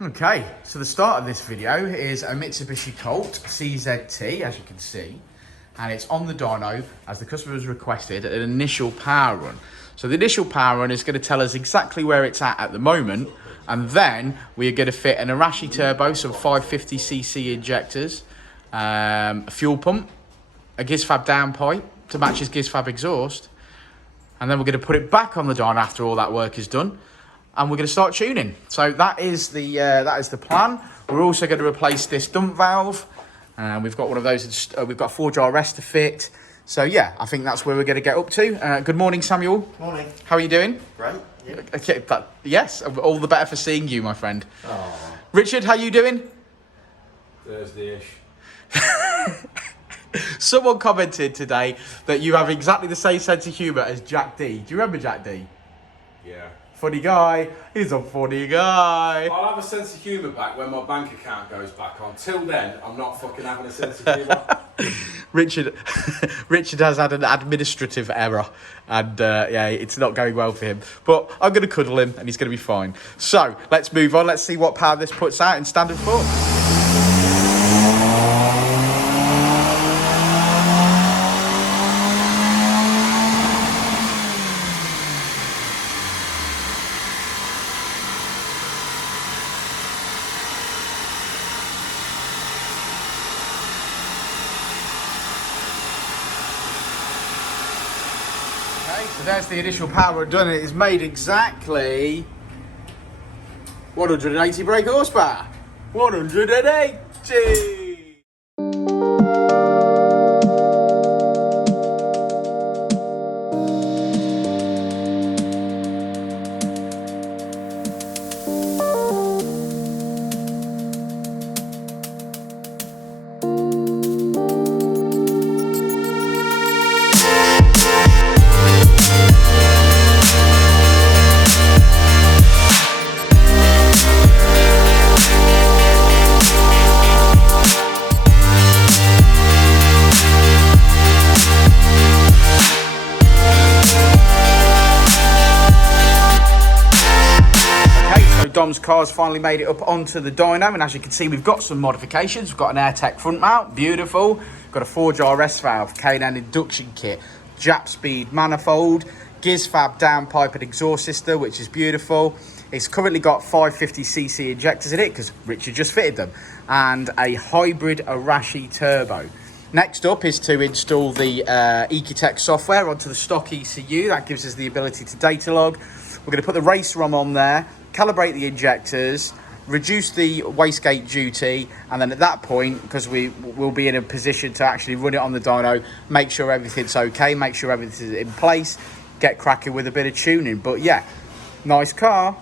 Okay, so the start of this video is a Mitsubishi Colt CZT, as you can see, and it's on the dyno as the customer has requested an initial power run. So the initial power run is going to tell us exactly where it's at the moment, and then we are going to fit an Arashi turbo, some 550cc injectors, a fuel pump, a Gizfab downpipe to match his Gizfab exhaust, and then we're going to put it back on the dyno after all that work is done. And we're going to start tuning. So that is the plan. We're also going to replace this dump valve. We've got one of those. We've got a 4-jar rest to fit. So yeah, I think that's where we're going to get up to. Good morning, Samuel. Morning. How are you doing? Great. Yeah. Okay, yes, all the better for seeing you, my friend. Oh. Richard, how you doing? Thursday-ish. Someone commented today that you have exactly the same sense of humour as Jack D. Do you remember Jack D? Yeah. Funny guy. He's a funny guy. I'll have a sense of humour back when my bank account goes back on. Till then, I'm not fucking having a sense of humour. Richard has had an administrative error, and yeah, it's not going well for him. But I'm going to cuddle him, and he's going to be fine. So let's move on. Let's see what power this puts out in standard form. So there's the initial power done. It is made exactly 180 brake horsepower. 180! Dom's car's finally made it up onto the dyno, and as you can see, we've got some modifications. We've got an Airtec front mount, beautiful. We've got a 4-jar rest valve, K&N induction kit, Japspeed Manifold, Gizfab downpipe and exhaust system, which is beautiful. It's currently got 550cc injectors in it because Richard just fitted them, and a hybrid Arashi turbo. Next up is to install the Ecutek software onto the stock ECU. That gives us the ability to data log. We're going to put the race ROM on there, calibrate the injectors, reduce the wastegate duty, and then at that point, because we will be in a position to actually run it on the dyno, make sure everything's okay, make sure everything's in place, get cracking with a bit of tuning. But yeah, nice car.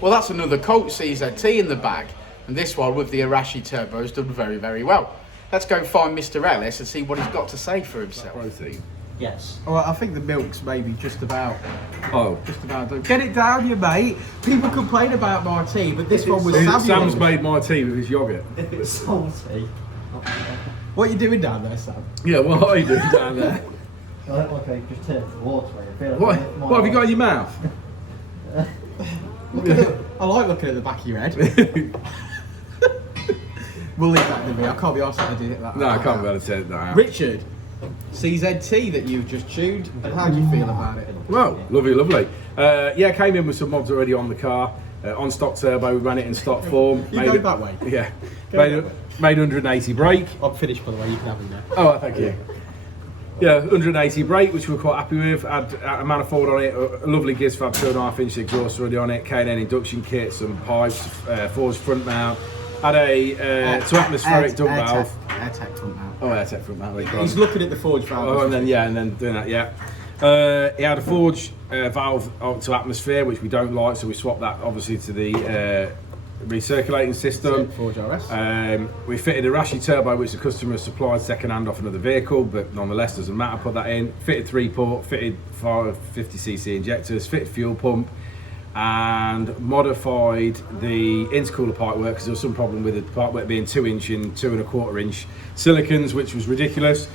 Well, that's another Colt CZT in the bag, and this one with the Arashi turbo has done very, very well. Let's go find Mr. Ellis and see what he's got to say for himself. Protein. Yes. All right, I think the milk's maybe just about Oh. done. Get it down, you mate. People complain about my tea, but this one was Sam's Samuel's. made my tea with his yoghurt. If it's salty. What are you doing down there, Sam? Yeah, what are you doing down there? I don't like I just turned the water away. I feel like What have you got in your mouth? I like looking at the back of your head. We'll leave that to me. I can't be asked if I did it that way. No, I can't be able to turn that out. Richard, CZT that you've just tuned, and how do you feel about it? Well, lovely, lovely. Yeah, came in with some mods already on the car. On stock turbo, we ran it in stock form. You go that way. Yeah. Go Made, that way. made 180 brake. I'm finished, by the way. You can have it now. Oh, thank you. Yeah, 180 brake, which we were quite happy with. Had a manifold on it, a lovely Gizfab 2.5-inch exhaust already on it, K&N induction kit, some pipes, forged front mount. Had a to atmospheric dump valve. Airtec front mount. Oh, Airtec front mount. He's looking at the forged valve. Oh, and then doing that, yeah. He had a forged valve to atmosphere, which we don't like, so we swapped that obviously to the recirculating system. Forge RS. We fitted a Arashi turbo, which the customer supplied second hand off another vehicle, but nonetheless doesn't matter. Put that in. Fitted 3-port, fitted 50cc injectors, fitted fuel pump, and modified the intercooler pipework because there was some problem with the pipework being 2-inch and 2.25-inch silicons, which was ridiculous.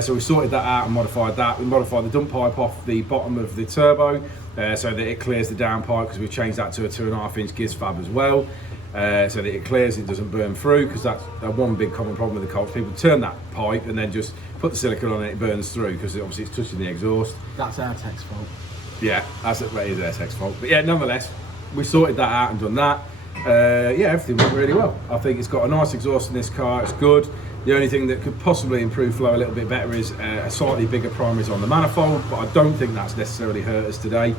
So we sorted that out and modified that. We modified the dump pipe off the bottom of the turbo so that it clears the downpipe, because we've changed that to a 2.5-inch Gizfab as well, so that it clears, it doesn't burn through, because that's one big common problem with the Colts. People turn that pipe and then just put the silicone on and it burns through, because obviously it's touching the exhaust. That's Airtec's fault. Yeah, that is Airtec's fault. But yeah, nonetheless, we sorted that out and done that. Yeah, everything went really well. I think it's got a nice exhaust in this car, it's good. The only thing that could possibly improve flow a little bit better is a slightly bigger primaries on the manifold, but I don't think that's necessarily hurt us today.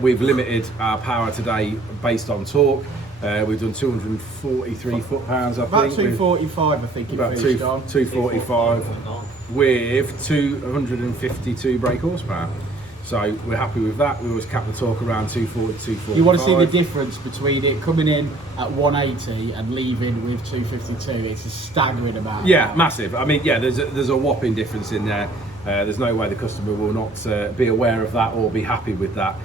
We've limited our power today based on torque. We've done 243 foot-pounds, I think. About 245, I think. About 245 with 252 brake horsepower. So we're happy with that. We always cap the torque around 240, 245. You want to see the difference between it coming in at 180 and leaving with 252. It's a staggering amount. Yeah, massive. I mean, yeah, there's a whopping difference in there. There's no way the customer will not be aware of that or be happy with that.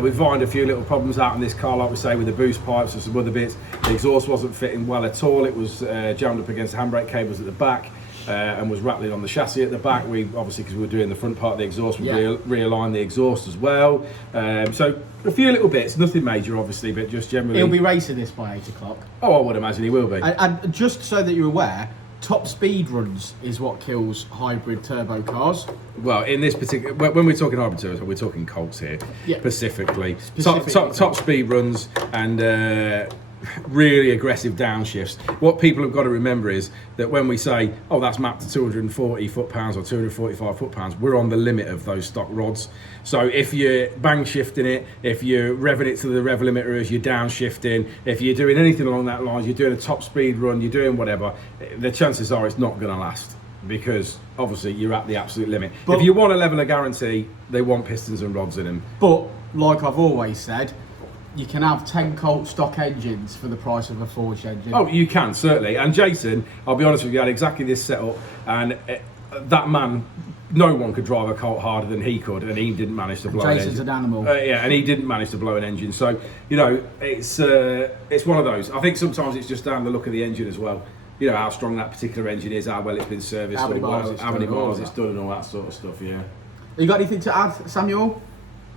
We've found a few little problems out in this car, like we say, with the boost pipes and some other bits. The exhaust wasn't fitting well at all. It was jammed up against the handbrake cables at the back. And was rattling on the chassis at the back. We obviously, because we were doing the front part of the exhaust, we realigned the exhaust as well. So a few little bits, nothing major obviously, but just generally. He'll be racing this by 8 o'clock. Oh, I would imagine he will be. And just so that you're aware, top speed runs is what kills hybrid turbo cars. Well, in this particular, when we're talking hybrid turbos, we're talking Colts here, specifically. Top speed runs and really aggressive downshifts. What people have got to remember is that when we say, oh, that's mapped to 240 foot-pounds or 245 foot-pounds, we're on the limit of those stock rods. So if you're bang shifting it, if you're revving it to the rev limiter as you're downshifting, if you're doing anything along that line, you're doing a top speed run, you're doing whatever, the chances are it's not going to last, because obviously you're at the absolute limit. But if you want a level of guarantee, they want pistons and rods in them. But like I've always said, you can have 10 Colt stock engines for the price of a forged engine. Oh, you can, certainly. And Jason, I'll be honest with you, had exactly this setup, and that man, no one could drive a Colt harder than he could, and he didn't manage to blow an engine. Jason's an animal. Yeah, and he didn't manage to blow an engine. So, you know, it's one of those. I think sometimes it's just down the look of the engine as well. You know, how strong that particular engine is, how well it's been serviced, how many miles it's done, and all that sort of stuff, yeah. You got anything to add, Samuel?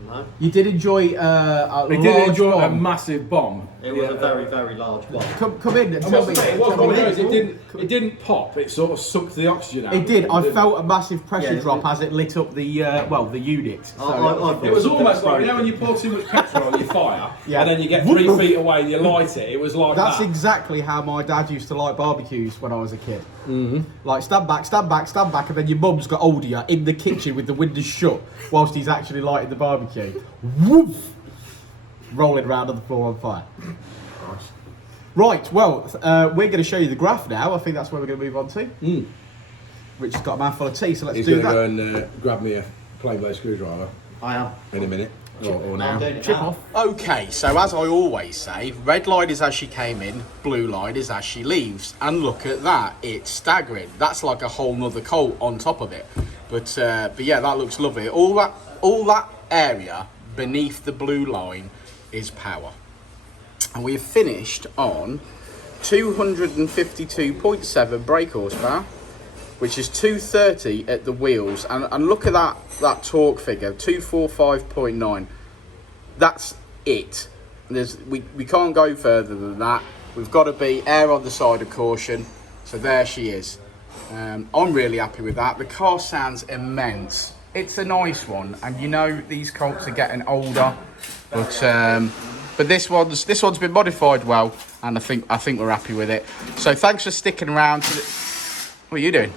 No. You did enjoy a massive bomb. It was a very, very large one. Come in and tell me. It was one of those. It didn't pop. It sort of sucked the oxygen out. It did. I felt a massive pressure drop as it lit up the the unit. So it was almost like, you know, when you pour too much petrol on your fire, and then you get 3 feet away and you light it. It was like that's that. exactly how my dad used to light barbecues when I was a kid. Like stand back, stand back, stand back, and then your mum's got hold of you in the kitchen with the windows shut whilst he's actually lighting the barbecue. Woof! Rolling around on the floor on fire. Right, well, we're going to show you the graph now. I think that's where we're going to move on to. Rich has got a mouthful of tea, so let's do that. He's going to go and grab me a plain blade screwdriver. I am. In a minute. or now. I'm doing it Chip now. off. Okay, so as I always say, red line is as she came in, blue line is as she leaves. And look at that, it's staggering. That's like a whole nother Colt on top of it. But yeah, that looks lovely. All that area beneath the blue line is power. And we've finished on 252.7 brake horsepower, which is 230 at the wheels. And look at that torque figure, 245.9. That's it. We can't go further than that. We've got to be air on the side of caution. So there she is. I'm really happy with that. The car sounds immense. It's a nice one, and you know these Colts are getting older, but this one's been modified well, and I think we're happy with it. So thanks for sticking around. What are you doing?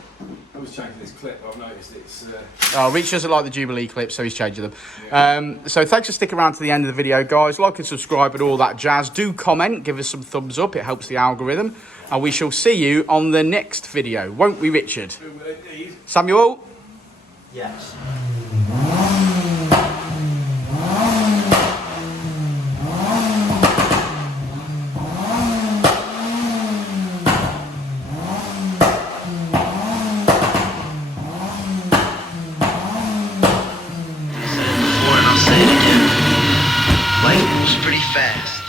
I was changing this clip. I've noticed it's. Oh, Rich doesn't like the Jubilee clips, so he's changing them. Yeah. So thanks for sticking around to the end of the video, guys. Like and subscribe and all that jazz. Do comment, give us some thumbs up. It helps the algorithm. And we shall see you on the next video, won't we, Richard? Samuel? Yes. Before and I'll say it again. Life moves pretty fast.